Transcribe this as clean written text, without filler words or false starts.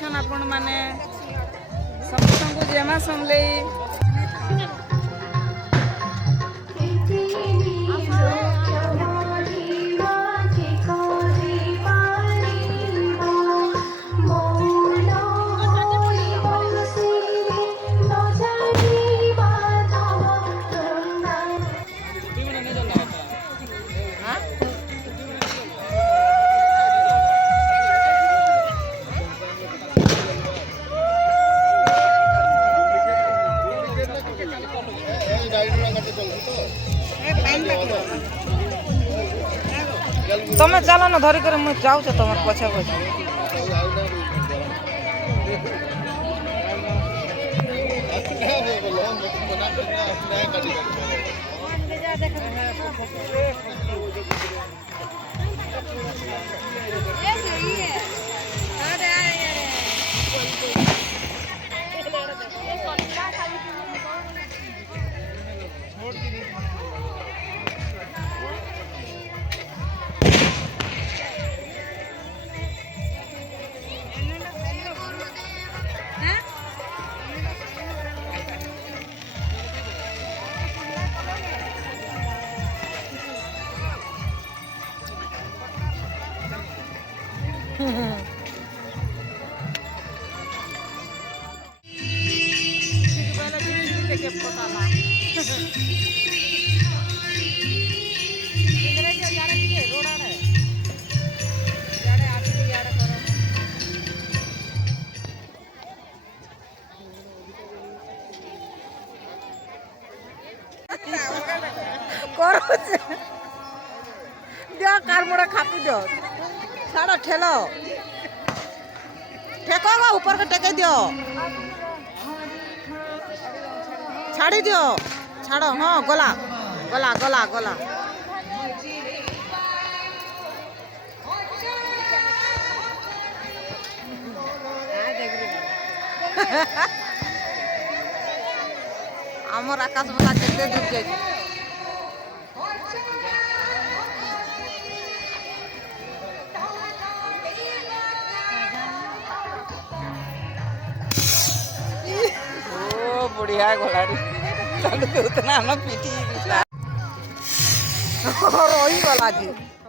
अछन आपण माने समस्त जेमा समले तमें चलो ना धरिक मुझे जाऊँ तुम पछे पछे दियो कार मुड़ा खापी दियो छाड़ो ठेलो ठेको ऊपर के टेके दियो छाड़ी दियो छाड़ो हाँ गला गला गला गला आमर आकाश बता केते दूर जाई बढ़िया गोला उतना पीठी रही गला जी।